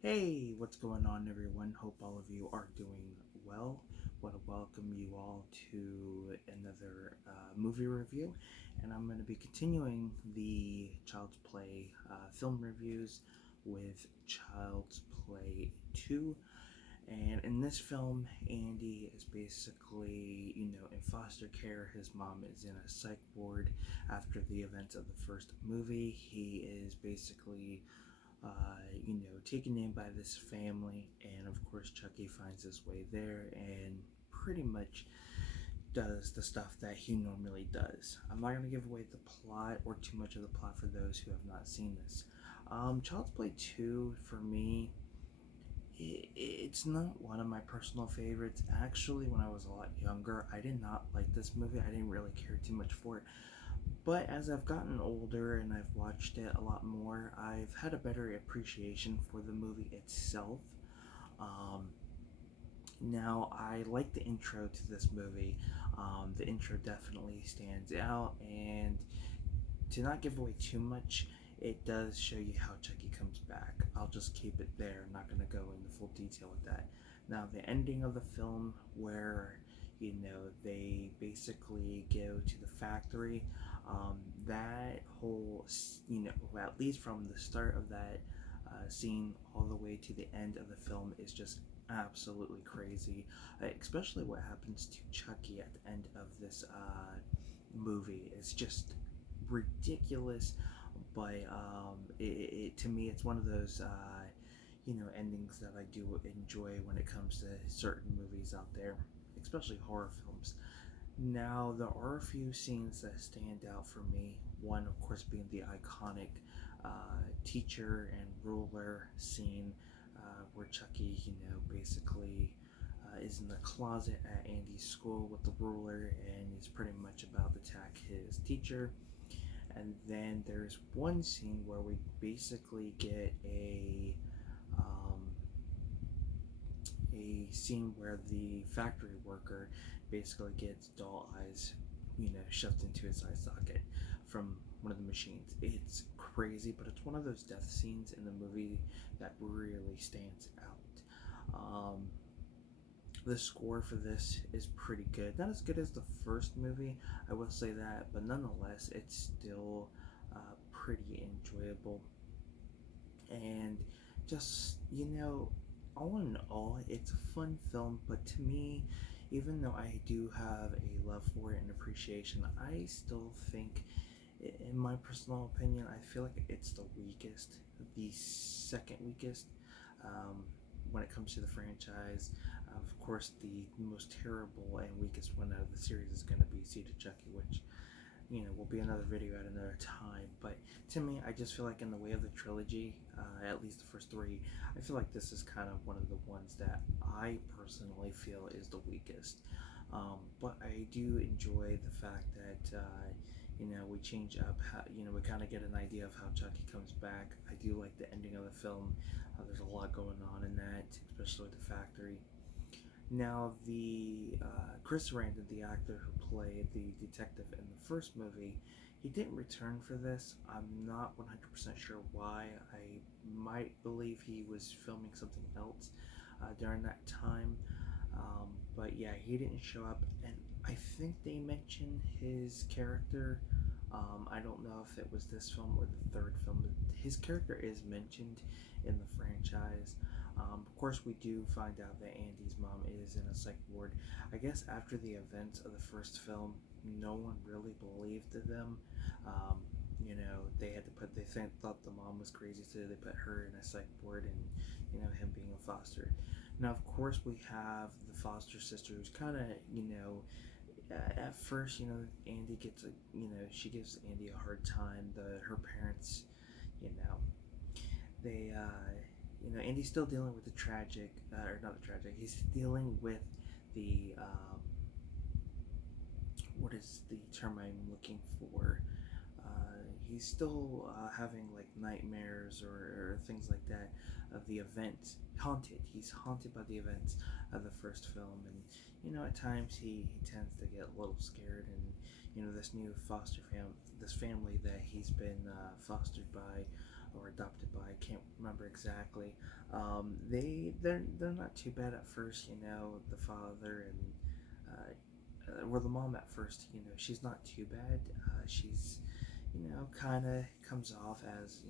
Hey, what's going on, everyone? Hope all of you are doing well. Want to welcome you all to another movie review, and I'm going to be continuing the Child's Play film reviews with Child's Play 2. And in this film, Andy is basically, in foster care. His mom is in a psych ward after the events of the first movie. He is basically taken in by this family, and of course, Chucky finds his way there and pretty much does the stuff that he normally does. I'm not going to give away the plot or too much of the plot for those who have not seen this. Child's Play 2, for me, it's not one of my personal favorites. Actually, when I was a lot younger, I did not like this movie. I didn't really care too much for it. But as I've gotten older and I've watched it a lot more, I've had a better appreciation for the movie itself. Um, Now, I like the intro to this movie. The intro definitely stands out, and to not give away too much, it does show you how Chucky comes back. I'll just keep it there. I'm not going to go into full detail with that. Now, the ending of the film, where they basically go to the factory, that whole, at least from the start of that scene all the way to the end of the film, is just absolutely crazy. Especially what happens to Chucky at the end of this movie is just ridiculous, but to me, it's one of those endings that I do enjoy when it comes to certain movies out there, especially horror films. Now, there are a few scenes that stand out for me. One, of course, being the iconic teacher and ruler scene, where Chucky, basically is in the closet at Andy's school with the ruler, and he's pretty much about to attack his teacher. And then there's one scene where we basically get um, a scene where the factory worker basically gets doll eyes, shoved into his eye socket from one of the machines. It's crazy, but it's one of those death scenes in the movie that really stands out. The score for this is pretty good. Not as good as the first movie, I will say that, but nonetheless, it's still pretty enjoyable. And just, all in all, it's a fun film, but to me, even though I do have a love for it and appreciation, I still think, in my personal opinion, I feel like it's the second weakest, um, when it comes to the franchise. Of course, the most terrible and weakest one out of the series is going to be Seed of Chucky, which will be another video at another time. But to me, I just feel like in the way of the trilogy, at least the first three, I feel like this is kind of one of the ones that I personally feel is the weakest. But I do enjoy the fact that we change up how we kind of get an idea of how Chucky comes back. I do like the ending of the film. There's a lot going on in that, especially with the factory. Now, the Chris Sarandon, the actor who played the detective in the first movie, he didn't return for this. I'm not 100% sure why. I might believe he was filming something else during that time. But yeah, he didn't show up, and I think they mentioned his character. I don't know if it was this film or the third film, but his character is mentioned in the franchise. Of course, we do find out that Andy's mom is in a psych ward. I guess after the events of the first film, no one really believed them. Um, thought the mom was crazy, so they put her in a psych ward, and him being a foster. Now, of course, we have the foster sister who's kind of at first, Andy gets she gives Andy a hard time. Her parents, you know, they Andy's still dealing with the tragic, or not the tragic. He's dealing with the what is the term I'm looking for? He's still having like nightmares or things like that of the events. He's haunted by the events of the first film, and at times he tends to get a little scared, and this new this family that he's been fostered by. or adopted by. I can't remember exactly. They're not too bad at first. The father and well, the mom at first. She's not too bad. She's kind of comes off as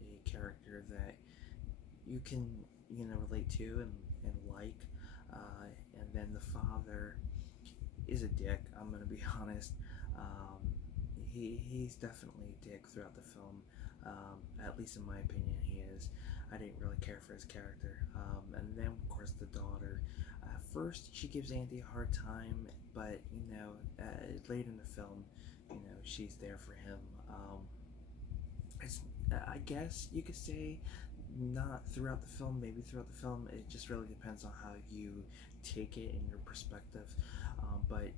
a character that you can relate to and like. And then the father is a dick. I'm gonna be honest. Um, he's definitely a dick throughout the film. At least in my opinion, he is. I didn't really care for his character. And then of course the daughter. First, she gives Andy a hard time, but late in the film, she's there for him. It's, I guess you could say not throughout the film, maybe throughout the film. It just really depends on how you take it in your perspective. But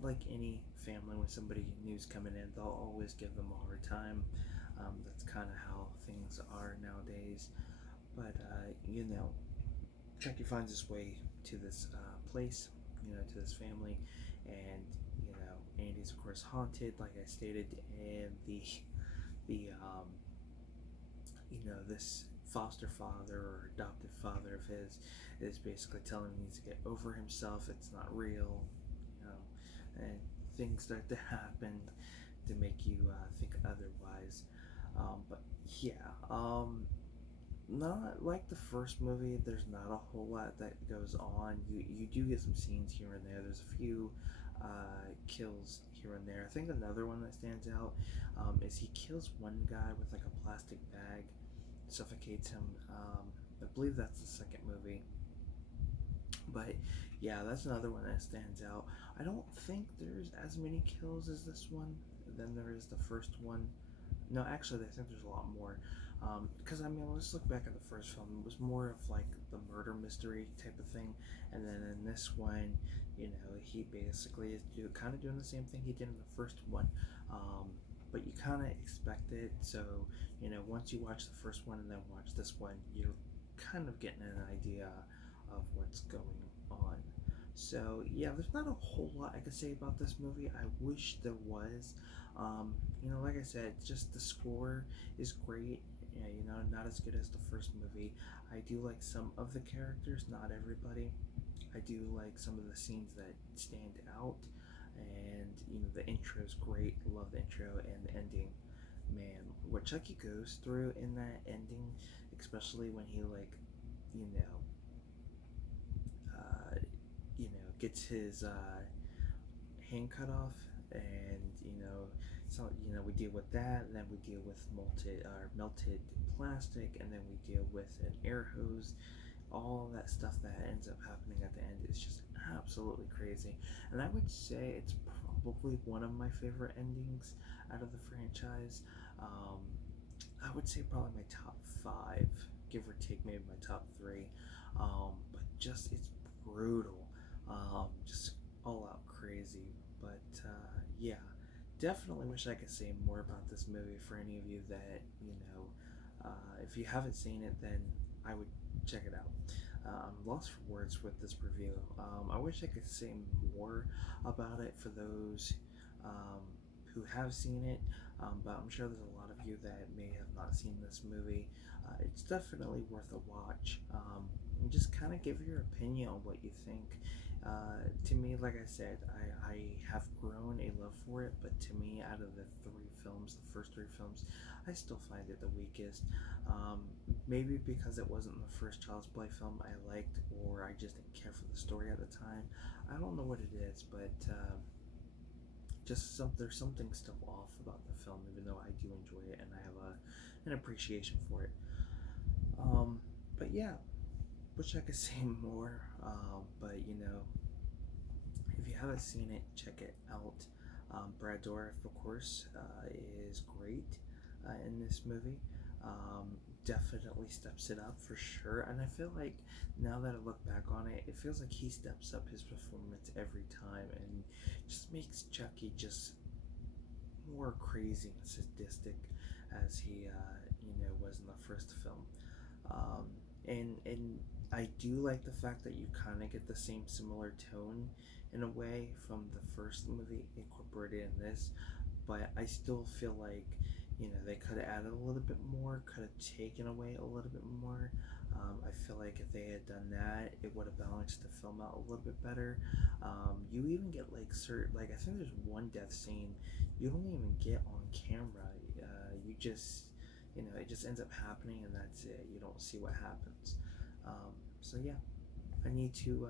like any family, when somebody new's coming in, they'll always give them a hard time. That's kind of how things are nowadays. But Chucky finds his way to this place, to this family, and Andy's of course haunted, like I stated, and the this foster father or adoptive father of his is basically telling him he needs to get over himself. It's not real, and things start to happen to make you think otherwise. But yeah, not like the first movie. There's not a whole lot that goes on. You do get some scenes here and there. There's a few kills here and there. I think another one that stands out is he kills one guy with like a plastic bag, suffocates him. I believe that's the second movie. But yeah, that's another one that stands out. I don't think there's as many kills as this one than there is the first one. No, actually, I think there's a lot more. Because let's look back at the first film. It was more of like the murder mystery type of thing, and then in this one, he basically is kind of doing the same thing he did in the first one. But you kind of expect it. So once you watch the first one and then watch this one, you're kind of getting an idea of what's going on. So yeah, there's not a whole lot I could say about this movie. I wish there was. Like I said, just the score is great. Yeah, not as good as the first movie. I do like some of the characters, not everybody. I do like some of the scenes that stand out, and the intro is great. Love the intro and the ending. Man, what Chucky goes through in that ending, especially when he you know, uh, gets his hand cut off, and so we deal with that, and then we deal with melted plastic, and then we deal with an air hose. All that stuff that ends up happening at the end is just absolutely crazy, and I would say it's probably one of my favorite endings out of the franchise. um, I would say probably my top five, give or take, maybe my top three. But just it's brutal, just all out crazy. But yeah, definitely wish I could say more about this movie for any of you that if you haven't seen it, then I would check it out. I'm lost for words with this review. I wish I could say more about it for those um, who have seen it, but I'm sure there's a lot of you that may have not seen this movie. It's definitely worth a watch. And just kind of give your opinion on what you think. To me, like I said, I have grown a love for it, but to me, out of the first three films, I still find it the weakest. Maybe because it wasn't the first Child's Play film I liked, or I just didn't care for the story at the time. I don't know what it is, but there's something still off about the film, even though I do enjoy it and I have an appreciation for it. But yeah, wish I could say more. But if you haven't seen it, check it out. Brad Dourif, of course, is great in this movie. Definitely steps it up for sure, and I feel like now that I look back on it, it feels like he steps up his performance every time and just makes Chucky just more crazy and sadistic as he was in the first film. And I do like the fact that you kind of get the same similar tone in a way from the first movie incorporated in this, but I still feel like they could have added a little bit more, could have taken away a little bit more. I feel like if they had done that, it would have balanced the film out a little bit better. You even get like certain, like I think there's one death scene you don't even get on camera. You just, it just ends up happening and that's it. You don't see what happens. So yeah, I need to,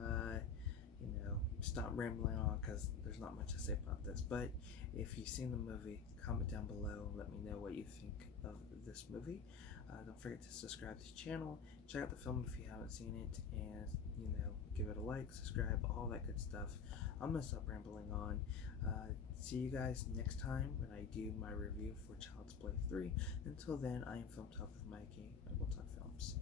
stop rambling on because there's not much to say about this. But if you've seen the movie, comment down below and let me know what you think of this movie. Don't forget to subscribe to the channel, check out the film if you haven't seen it, and give it a like, subscribe, all that good stuff. I'm gonna stop rambling on. See you guys next time when I do my review for Child's Play 3. Until then, I am Film Talk with Mikey, and we'll talk films.